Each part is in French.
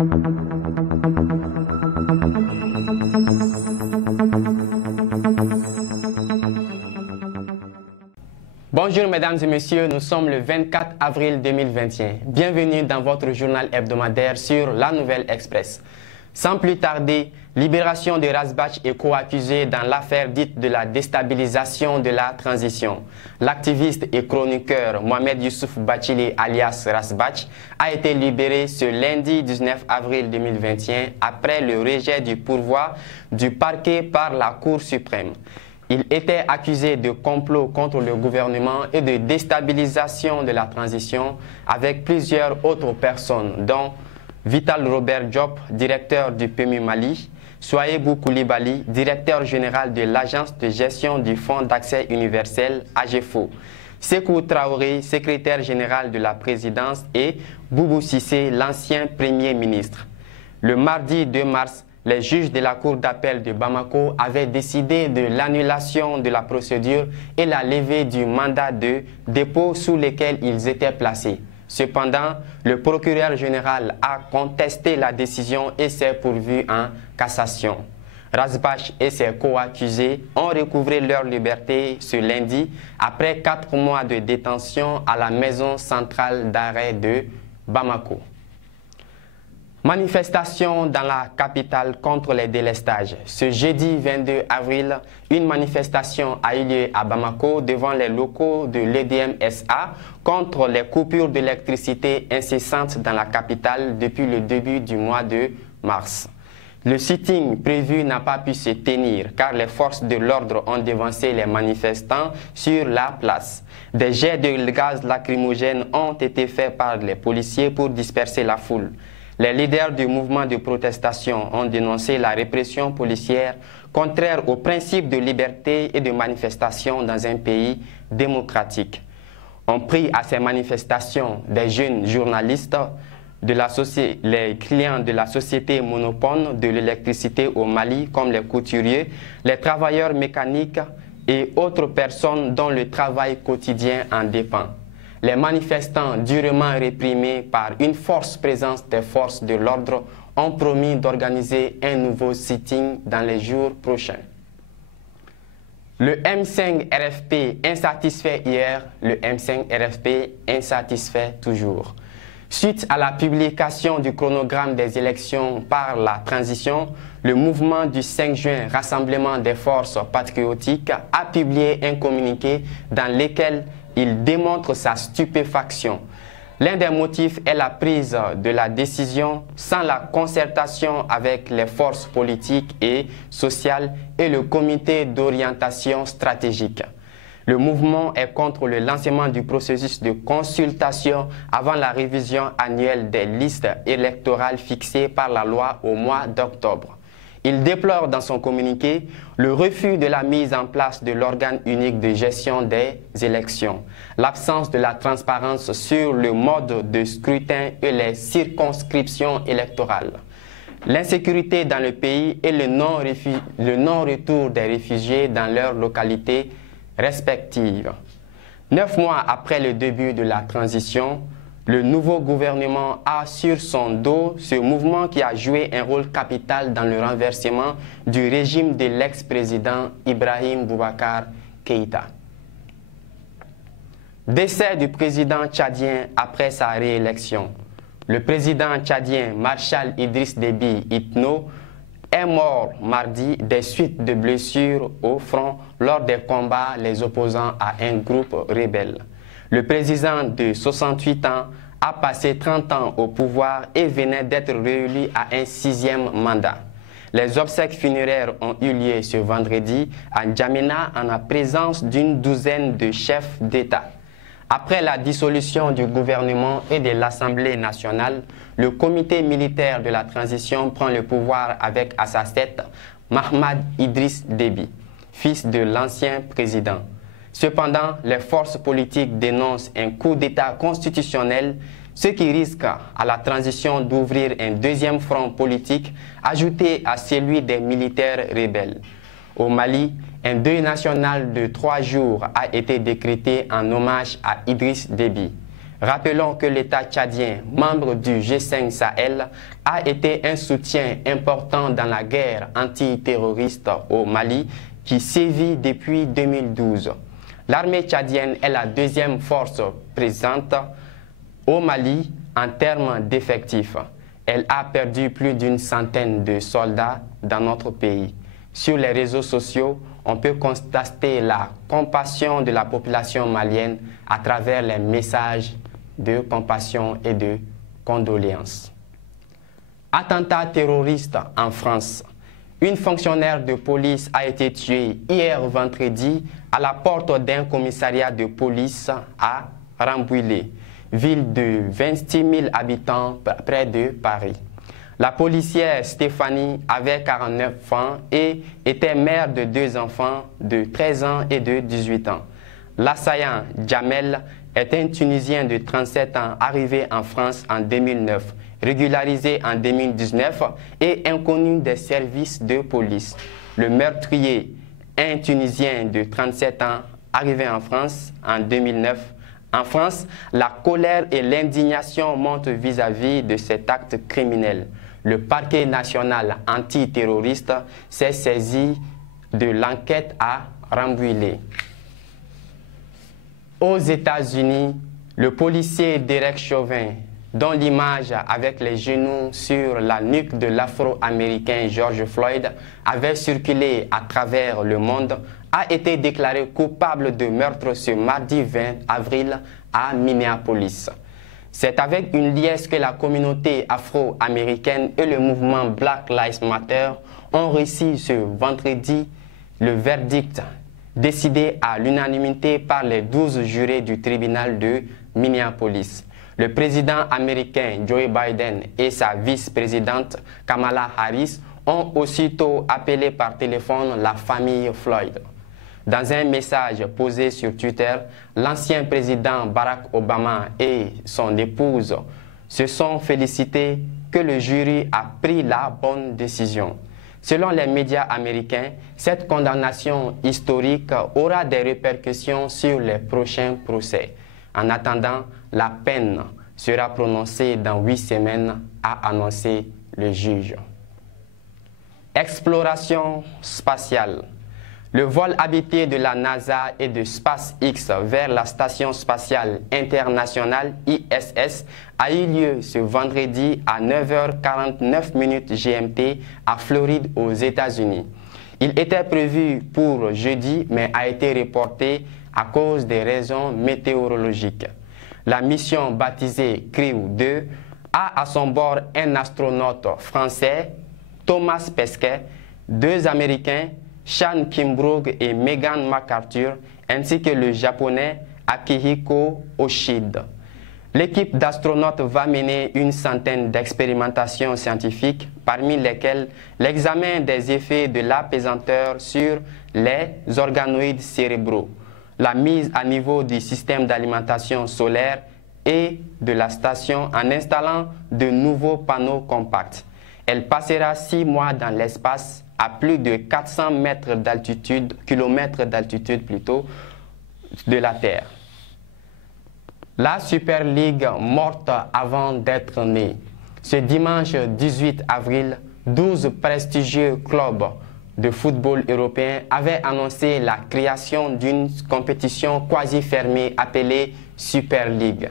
Bonjour mesdames et messieurs, nous sommes le 24 avril 2021. Bienvenue dans votre journal hebdomadaire sur La Nouvelle Express. Sans plus tarder, libération de Razbach est co-accusé dans l'affaire dite de la déstabilisation de la transition. L'activiste et chroniqueur Mohamed Youssouf Bachili alias Razbach a été libéré ce lundi 19 avril 2021 après le rejet du pourvoi du parquet par la Cour suprême. Il était accusé de complot contre le gouvernement et de déstabilisation de la transition avec plusieurs autres personnes, dont Vital Robert Diop, directeur du PMU Mali, Souaïbou Koulibaly, directeur général de l'Agence de gestion du Fonds d'accès universel, AGEFO, Sékou Traoré, secrétaire général de la présidence, et Boubou Cissé, l'ancien premier ministre. Le mardi 2 mars, les juges de la Cour d'appel de Bamako avaient décidé de l'annulation de la procédure et la levée du mandat de dépôt sous lequel ils étaient placés. Cependant, le procureur général a contesté la décision et s'est pourvu en cassation. Razbach et ses co-accusés ont recouvré leur liberté ce lundi après 4 mois de détention à la maison centrale d'arrêt de Bamako. Manifestation dans la capitale contre les délestages. Ce jeudi 22 avril, une manifestation a eu lieu à Bamako devant les locaux de l'EDM SA contre les coupures d'électricité incessantes dans la capitale depuis le début du mois de mars. Le sitting prévu n'a pas pu se tenir car les forces de l'ordre ont dévancé les manifestants sur la place. Des jets de gaz lacrymogène ont été faits par les policiers pour disperser la foule. Les leaders du mouvement de protestation ont dénoncé la répression policière contraire aux principes de liberté et de manifestation dans un pays démocratique. On prie à ces manifestations des jeunes journalistes, les clients de la société monopole de l'électricité au Mali comme les couturiers, les travailleurs mécaniques et autres personnes dont le travail quotidien en dépend. Les manifestants durement réprimés par une forte présence des forces de l'ordre ont promis d'organiser un nouveau sitting dans les jours prochains. Le M5 RFP insatisfait hier, le M5 RFP insatisfait toujours. Suite à la publication du chronogramme des élections par la transition, le mouvement du 5 juin, Rassemblement des forces patriotiques, a publié un communiqué dans lequel il démontre sa stupéfaction. L'un des motifs est la prise de la décision sans la concertation avec les forces politiques et sociales et le comité d'orientation stratégique. Le mouvement est contre le lancement du processus de consultation avant la révision annuelle des listes électorales fixées par la loi au mois d'octobre. Il déplore dans son communiqué le refus de la mise en place de l'organe unique de gestion des élections, l'absence de la transparence sur le mode de scrutin et les circonscriptions électorales, l'insécurité dans le pays et le non-retour des réfugiés dans leurs localités respectives. 9 mois après le début de la transition, le nouveau gouvernement a sur son dos ce mouvement qui a joué un rôle capital dans le renversement du régime de l'ex-président Ibrahim Boubacar Keïta. Décès du président tchadien après sa réélection. Le président tchadien Marshal Idriss Déby Itno est mort mardi des suites de blessures au front lors des combats les opposant à un groupe rebelle. Le président de 68 ans a passé 30 ans au pouvoir et venait d'être réélu à un 6e mandat. Les obsèques funéraires ont eu lieu ce vendredi à N'Djamena en la présence d'une douzaine de chefs d'État. Après la dissolution du gouvernement et de l'Assemblée nationale, le comité militaire de la transition prend le pouvoir avec à sa tête Mahamad Idriss Déby, fils de l'ancien président. Cependant, les forces politiques dénoncent un coup d'État constitutionnel, ce qui risque à la transition d'ouvrir un deuxième front politique ajouté à celui des militaires rebelles. Au Mali, un deuil national de 3 jours a été décrété en hommage à Idriss Déby. Rappelons que l'État tchadien, membre du G5 Sahel, a été un soutien important dans la guerre antiterroriste au Mali qui sévit depuis 2012. L'armée tchadienne est la deuxième force présente au Mali en termes d'effectifs. Elle a perdu plus d'une centaine de soldats dans notre pays. Sur les réseaux sociaux, on peut constater la compassion de la population malienne à travers les messages de compassion et de condoléances. Attentat terroriste en France. Une fonctionnaire de police a été tuée hier vendredi à la porte d'un commissariat de police à Rambouillet, ville de 26 000 habitants près de Paris. La policière Stéphanie avait 49 ans et était mère de 2 enfants de 13 ans et de 18 ans. L'assaillant Jamel est un Tunisien de 37 ans arrivé en France en 2009, régularisé en 2019 et inconnu des services de police. Le meurtrier, un Tunisien de 37 ans arrivé en France en 2009. En France, la colère et l'indignation montent vis-à-vis de cet acte criminel. Le parquet national antiterroriste s'est saisi de l'enquête à Rambouillet. Aux États-Unis, le policier Derek Chauvin, dont l'image avec les genoux sur la nuque de l'Afro-Américain George Floyd avait circulé à travers le monde, a été déclaré coupable de meurtre ce mardi 20 avril à Minneapolis. C'est avec une liesse que la communauté afro-américaine et le mouvement Black Lives Matter ont reçu ce vendredi le verdict décidé à l'unanimité par les 12 jurés du tribunal de Minneapolis. Le président américain Joe Biden et sa vice-présidente Kamala Harris ont aussitôt appelé par téléphone la famille Floyd. Dans un message posé sur Twitter, l'ancien président Barack Obama et son épouse se sont félicités que le jury a pris la bonne décision. Selon les médias américains, cette condamnation historique aura des répercussions sur les prochains procès. En attendant, la peine sera prononcée dans 8 semaines, a annoncé le juge. Exploration spatiale. Le vol habité de la NASA et de SpaceX vers la Station spatiale internationale ISS a eu lieu ce vendredi à 9h49 GMT à Floride aux États-Unis. Il était prévu pour jeudi mais a été reporté à cause des raisons météorologiques. La mission baptisée Crew 2 a à son bord un astronaute français, Thomas Pesquet, 2 Américains, Sean Kimbrough et Megan McArthur, ainsi que le japonais Akihiko Oshida. L'équipe d'astronautes va mener une centaine d'expérimentations scientifiques, parmi lesquelles l'examen des effets de l'apesanteur sur les organoïdes cérébraux, la mise à niveau du système d'alimentation solaire et de la station en installant de nouveaux panneaux compacts. Elle passera 6 mois dans l'espace à plus de 400 kilomètres d'altitude plutôt, de la Terre. La Super League morte avant d'être née. Ce dimanche 18 avril, 12 prestigieux clubs de football européens avaient annoncé la création d'une compétition quasi fermée appelée Super League.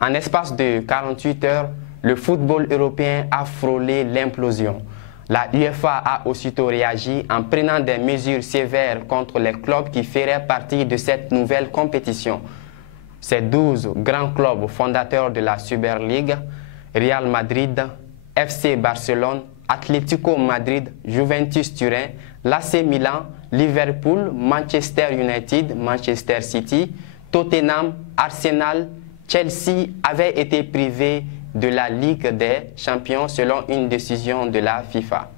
En espace de 48 heures, le football européen a frôlé l'implosion. La UEFA a aussitôt réagi en prenant des mesures sévères contre les clubs qui feraient partie de cette nouvelle compétition. Ces 12 grands clubs fondateurs de la Super League, Real Madrid, FC Barcelone, Atlético Madrid, Juventus Turin, l'AC Milan, Liverpool, Manchester United, Manchester City, Tottenham, Arsenal, Chelsea avaient été privés de la Ligue des Champions selon une décision de la FIFA.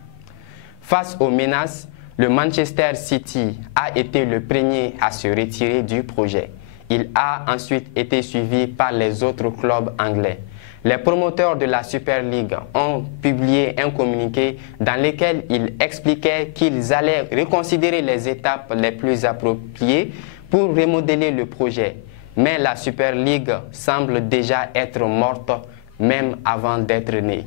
Face aux menaces, le Manchester City a été le premier à se retirer du projet. Il a ensuite été suivi par les autres clubs anglais. Les promoteurs de la Super League ont publié un communiqué dans lequel ils expliquaient qu'ils allaient reconsidérer les étapes les plus appropriées pour remodeler le projet. mais la Super League semble déjà être morte même avant d'être née.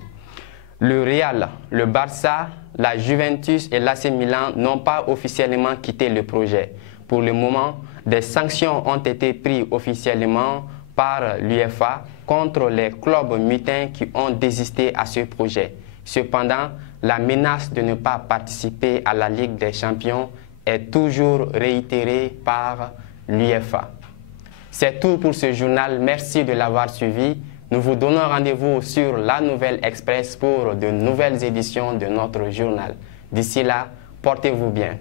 Le Real, le Barça, la Juventus et l'AC Milan n'ont pas officiellement quitté le projet. Pour le moment, des sanctions ont été prises officiellement par l'UEFA contre les clubs mutins qui ont désisté à ce projet. Cependant, la menace de ne pas participer à la Ligue des Champions est toujours réitérée par l'UEFA. C'est tout pour ce journal. Merci de l'avoir suivi. Nous vous donnons rendez-vous sur La Nouvelle Express pour de nouvelles éditions de notre journal. D'ici là, portez-vous bien.